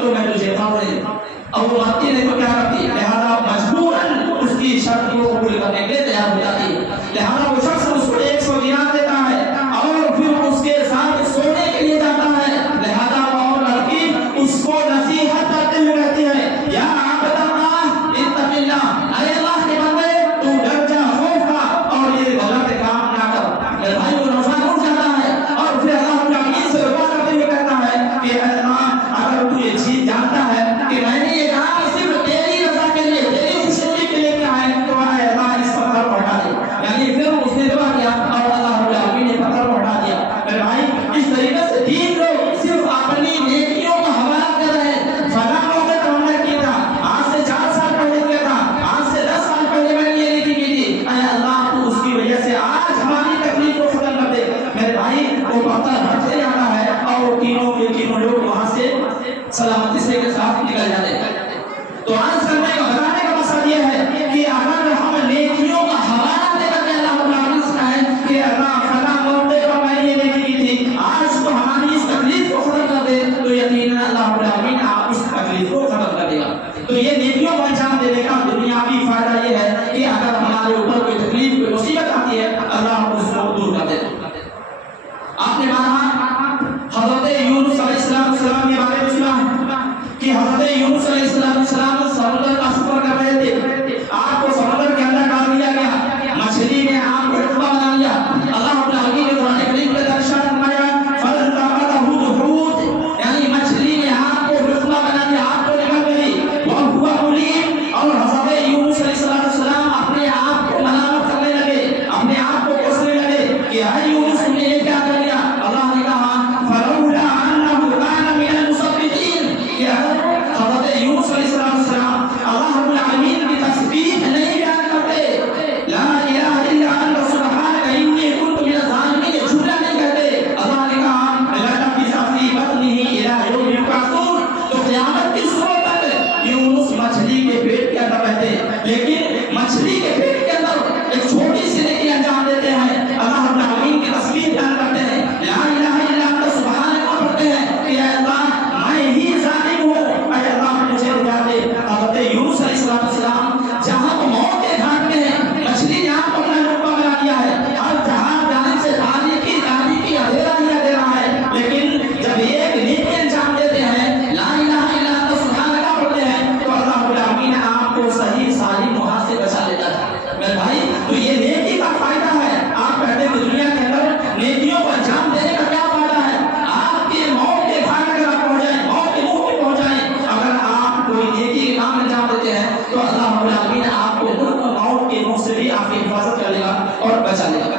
تو میں تجھے معاف نہیں دیتا. اب وہ مانتی نہیں تو کیا کرتی؟ لہذا مجبوراً اس کی شرط کو قبول کرنے کے لیے تیار ہو جاتی ہے. لہذا وہ شخص اس کو 100 دینار دیتا ہے اور پھر اس کے ساتھ سونے کے لیے جاتا ہے. لہذا وہ لڑکی اس کو نصیحت کرتے ہوئے کہتی ہے یا عبد اللہ اتق اللہ، اے اللہ کے بندے تو ڈر جا، خوف کھا اور یہ غلط کام نہ کر. میرے بھائی وہ نوجوان اٹھ جاتا ہے اور پھر اللہ رب العالمین سے دعا کرتے ہوئے کہتا ہے کہ اے اللہ اگر تو یہ چیز جانتا ہے کہ میں نے یہ کام صرف تیری رضا کے لیے، تیری خوشنودی کے لیے کیا ہے تو اے اللہ اس پتھر کو ہٹا دے. یعنی پھر اس نے دعا کیا اور اللہ رب العالمین نے پتھر کو ہٹا دیا. میرے بھائی اس طریقے سے 3 لوگ صرف اپنی نیکیوں کا حوالہ کر رہے ہیں. فلاں موقع پر ہم نے کیا تھا، آج سے 4 سال پہلے کیا تھا، آج سے 10 سال پہلے میں نے یہ نیکی کی تھی. اے اللہ تو اس کی وجہ سے آج ہماری تکلیف کو ختم کر دے. میرے بھائی وہ پتھر ہٹتے جاتا ہے اور وہ تینوں کے تینوں لوگ وہاں سے سلامتی سے کے ساتھ نکل جاتے ہیں. تو آج کرنے کا بتانے کا مقصد یہ ہے کہ اگر ہم نیکیوں کا حوالہ دے کر کے اللہ رب العالمین سے کہیں کہ اللہ فلاں موقع پر میں نے یہ نیکی کی تھی، آج تو ہماری اس تکلیف کو ختم کر دے، تو یقیناً اللہ رب العالمین آپ اس تکلیف کو ختم کر دے گا. تو یہ نیکیوں کو انجام دینے کا دنیاوی فائدہ یہ ہے کہ اگر ہمارے اوپر کوئی تکلیف کوئی مصیبت آتی ہے اللہ اس کو دور کر دیتا. آپ نے مانا حضرت یونس علیہ السلام کے بارے میں سنا کہ حضرت یونس علیہ السلام سمندر کا سفر کر رہے تھے. آپ کو سمندر کے اندر ڈال دیا گیا، مچھلی نے آپ کو رقبہ بنا لیا. اللہ رب العالمین نے قرآن کریم کے درشان فرمایا فَالْتَقَطَهُ الْحُوتُ، یعنی مچھلی نے آپ کو رقبہ بنا لیا، آپ کو نکل گئی. وَهُوَ مُلِيمٌ، اور حضرت یونس علیہ السلام اپنے آپ کو ملامت کرنے لگے، اپنے آپ کو کوسنے لگے کہ اے یونس تم نے یہ کیا کر لیا. اللہ نے کہا فَلَوْلَا أَنَّهُ كَانَ مِنَ الْمُصَبِّحِينَ، کہ حضرت یونس علیہ السلام اللہ رب العالمین کی تسبیح نہیں بیان کرتے، لا الہ الا انت سبحانک انی کنت من الظالمین، جھوٹا نہیں کہتے. اللہ نے کہا لَلَبِثَ فِی بَطْنِهِ إِلَىٰ یَوْمِ یُبْعَثُونَ، تو قیامت کی صبح تک یونس مچھلی کے پیٹ کے اندر رہتے، لیکن مچھلی کے پیٹ کے اندر ایک چھوٹی سی نیکی انجام دیتے ہیں. اللہ رب العالمین کی تسبیح بیان کرتے ہیں، لا الہ الا انت سبحانک پڑھتے ہیں کہ اے اللہ میں ہی ظالم ہوں، اے اللہ مجھے نجات دے. حضرت یونس علیہ السلام جہاں وہ موت کے گھاٹ میں ہیں، مچھلی نے آپ کو اپنا رقبہ بنا دیا ہے، ہر جہاں جانے سے تاریکی اندھیرا ہی دے رہا ہے، لیکن جب ایک نیکی انجام دیتے ہیں، لا الہ الا انت سبحانک پڑھتے ہیں، تو اللہ رب العالمین آپ کو صحیح سالم وہاں سے بچا لیتا ہے. میرے بھائی تو یہ نیکی کا فائدہ ہے. آپ کہتے ہیں کہ دنیا کے اندر نیکیوں کو انجام دینے کا کیا فائدہ ہے؟ آپ کے موت کے گھاٹ اگر آپ پہنچ جائیں، موت کے منہ پہ پہنچ جائیں، اگر آپ کوئی نیکی کے کام انجام دیتے ہیں تو اللہ رب العالمین آپ کو موت کے منہ سے بھی آپ کی حفاظت کر لے گا اور بچا لے گا.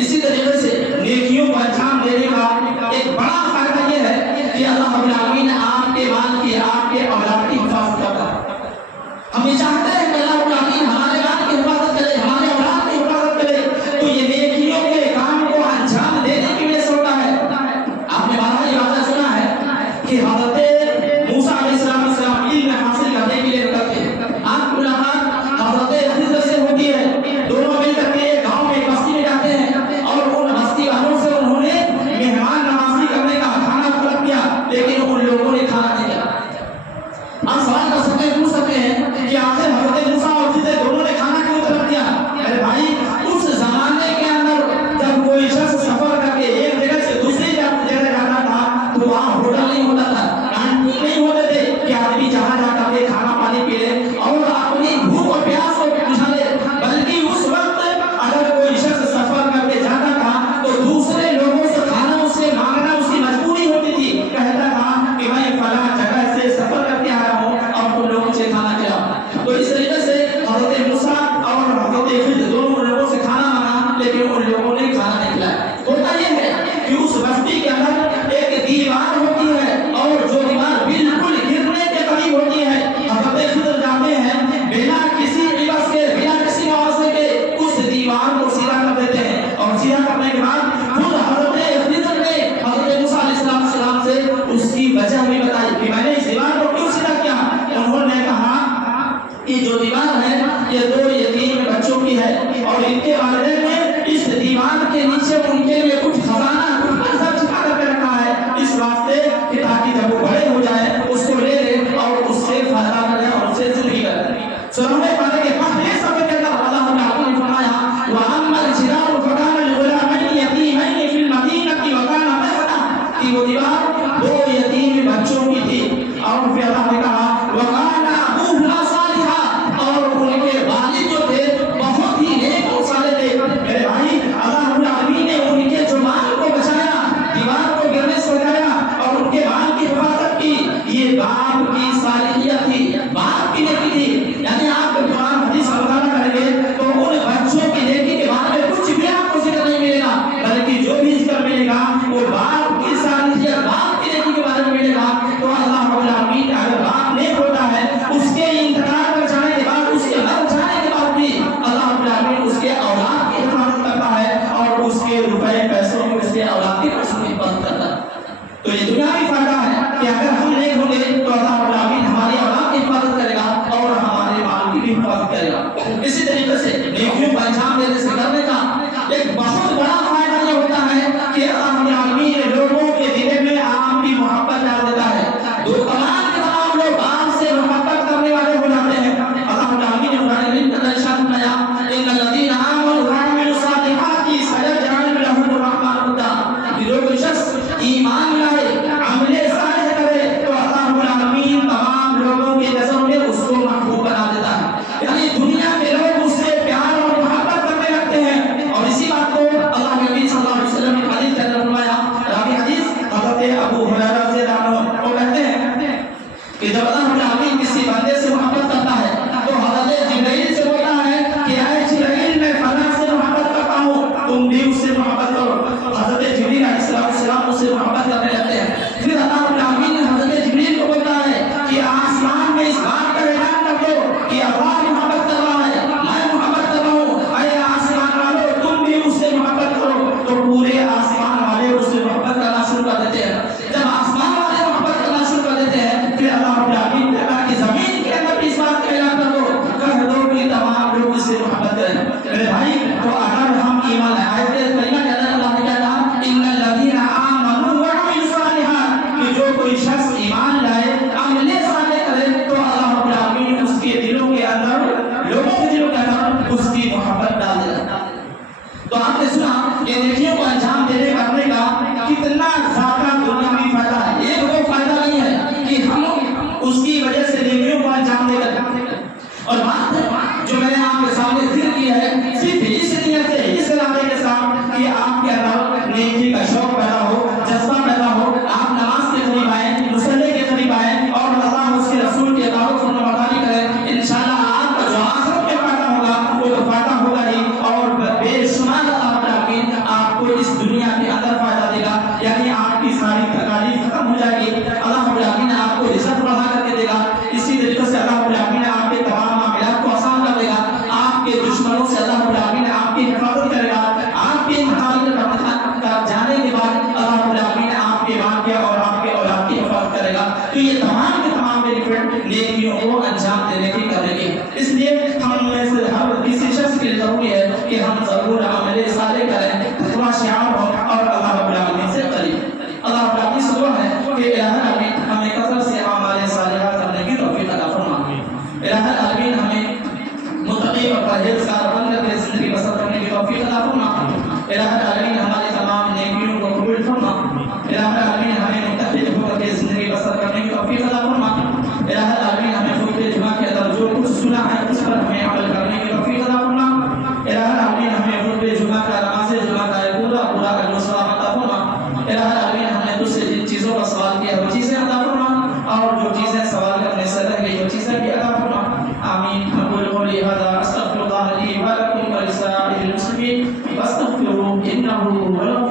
اسی طریقے سے نیکیوں کو انجام دینے کا ایک بڑا فائدہ یہ ہے کہ اللہ رب العالمین آپ کے مال کی، آپ کے اولاد کی حفاظت کرتا ہے. ہم یہ چاہتے ہیں کہ اللہ رب العالمین ہمارے مال کی حفاظت کرے، ہمارے اولاد کی حفاظت کرے، تو یہ نیکیوں کے کام کو انجام دینے کی وجہ سے ہوتا ہے. آپ نے بارہ یہ واقعہ سنا ہے کہ حضرت موسیٰ علیہ السلام علم حاصل کرنے کے لیے نکلتے ہیں. آپ کو ملاقات حضرت خضر سے ہوتی ہے، دونوں مل کر کے ایک گاؤں میں ایک بستی میں جاتے ہیں اور ان بستی والوں سے انہوں نے مہمان نوازی کرنے کا کھانا طلب کیا، لیکن ان لوگوں نے کھانا نہیں دیا. دیوار دو یتیم بچوں کی تھی اور پھر اللہ نے کہا وَقَالَ أَبُوهُمَا صَالِحًا اور ان کے والد جو تھے بہت ہی نیک اور صالح تھے. میرے بھائی اللہ رب العالمین نے ان کے جو مال کو بچایا دیوار کو گرنے سے بچایا اور ان کے مال کی حفاظت کی. یہ باپ کی صالحیت تھی باپ کی نیکی تھی. یعنی آپ قرآن حدیث کا مطالعہ کریں گے تو ان بچوں کی نیکی کے بارے میں کچھ بھی آپ کو ذکر نہیں ملے گا بلکہ جو بھی ذکر ملے گا وہ باپ کی صالحیت باپ کی نیکی کے بارے میں ملے گا. تو اللہ رب العالمین اگر باپ نیک ہوتا ہے اس کے انتقال کر جانے کے بعد اس کے مر جانے کے بعد بھی اللہ رب العالمین اس کے اولاد کی حفاظت کرتا ہے اور اس کے روپے پیسوں میں اس کے اولاد کی حفاظت کرتا ہے. تو یہ دنیاوی فائدہ ہے کہ اگر ہم نیک ہوں گے تو اللہ رب العالمین ہماری اولاد کی حفاظت کرے گا اور ہمارے مال کی بھی حفاظت کرے گا. اسی طریقے سے نیکیوں کا انجام دینے سے کرنے کا ایک بہت بڑا فائدہ یہ ہوتا ہے کہ اللہ رب العالمین لوگوں کے دل میں آپ کی محبت ڈال دیتا ہے. دو تمام کے تمام لوگ آپ سے محبت کرنے والے ہو جاتے ہیں. اللہ رب العالمین نے قرآن کریم کے اندر ارشاد فرمایا ان الذین آمنوا وعملوا الصالحات سيجعل لهم الرحمن ودا. جو شخص ایمان لائے عمل صالح کرے تو اللہ رب العالمین تمام لوگوں کی نظر میں اس کو محبوب بنا دیتا ہے. یعنی دنیا کے لوگ اس سے پیار اور محبت کرنے لگتے ہیں. اور اسی بات کو اللہ کے نبی صلی اللہ علیہ وسلم نے حدیث کے اندر فرمایا. راوی حدیث حضرت ابو ہریرہ سے وہ کہتے ہیں کہ جب اللہ رب العالمین کسی بندے سے محبت کرتا ہے تو حضرت جبرائیل سے بولتا ہے کہ اے جبرائیل میں فلاں سے محبت کرتا ہوں تم بھی اس سے محبت کرو. حضرت جبرائیل علیہ السلام اس سے محبت کرنے لگتے ہیں. پھر اللہ رب العالمین نے حضرت جبرائیل کو بولتا ہے کہ آسمان میں اس بات کا اعلان کر دو کہ اللہ محبت کر رہا ہے میں محبت کر رہا ہوں. اے آسمان والوں تم بھی اس سے محبت کرو. تو پورے آسمان والے اس سے محبت کرنا شروع کر دیتے ہیں. جب آسمان والے محبت کرنا شروع کر دیتے ہیں پھر اللہ رب العالمین کہتا ہے کہ زمین کے اندر اس بات کا اعلان کر دو کہہ دو کہ تمام لوگ اس سے محبت کریں. میرے بھائی تو اگر ہم ایمان لائے آیت کریمہ کے اندر اللہ نے کہا ان الذین آمنوا وعملوا الصالحات کہ جو کوئی شخص ایمان لائے عمل صالح کرے تو اللہ رب العالمین اس کے دلوں کے اندر لوگوں کے دلوں کے اندر اس کی محبت ڈال دیتا ہے. تو آپ نے سنا کہ نیکیوں کو انجام دینے کرنے کا کتنا زیادہ دنیاوی فائدہ ہے. ایک وہ فائدہ نہیں ہے کہ ہم اس کی وجہ سے نیکیوں کو انجام دے کر اور بات جو میں نے آپ کے سامنے ذکر کی ہے صرف اس نیت سے اس ارادے کے ساتھ کہ آپ کے اندر نیکی کا شوق پیدا ہو جذبہ پیدا ہو آپ نماز کے قریب آئیں مصلی کے قریب آئیں اور اللہ اس کے رسول کی اطاعت فرما برداری کریں. انشاءاللہ آپ کا جو آخرت میں فائدہ ہوگا وہ تو فائدہ ہوگا ہی اور بے شمار اللہ العالمین آپ کو اس دنیا کے اندر فائدہ دے گا. یعنی آپ کی ساری تکالیف ختم ہو جائے گی. اللہ رب العالمین آپ کو رزق بڑھا کر کے دے گا. اسی طریقے سے اللہ رب العالمین آپ کے تمام معاملات کو آسان کر دے گا. آپ کے دشمنوں سے اللہ رب العالمین آپ کی حفاظت کرے گا. آپ کے امتحان کر جانے کے بعد اللہ رب العالمین آپ کے مال کے اور آپ کے اولاد کی حفاظت کرے گا. تو یہ تمام کے تمام بینیفٹ نیکیوں کو انجام دینے کی کرنے کی. اس لیے ہم میں سے ہر کسی شخص کے لیے ضروری ہے کہ ہم ضرور عمل صالح کریں تقویٰ شعار ہو اور اللہ رب العالمین سے قریب. اللہ رب العالمین سے دعا ہے کہ الہ العالمین ہمیں کثرت سے اعمال صالحہ کرنے کی توفیق عطا فرما. الہ العالمین ہمیں متقی اور پرہیزگار بن کر کے زندگی بسر کرنے کی توفیق عطا فرما. الہ العالمین ہماری تمام نیکیوں کو قبول فرما. الہ العالمین ہمیں متحد ہو کر کے زندگی بسر کرنے کی توفیق عطا فرما. الہ العالمین ہمیں خطبہ جمعہ کے اندر جو کچھ سنا ہے اس پر ہمیں عمل کرنے کی توفیق عطا فرما. الہ العالمین ہمیں خطبہ جمعہ کا نماز جمعہ کا پورا علم و ثواب عطا فرما. الہ العالمین ہم نے تجھ سے جن چیزوں کا سوال کیا وہ چیزیں عطا فرما اور جو چیزیں سوال کرنے سے رہ گئی وہ چیزیں بھی عطا فرما. آمین. اقول قولی هذا استغفر الله لي ولكم ولسائر المسلمين فاستغفروه انه هو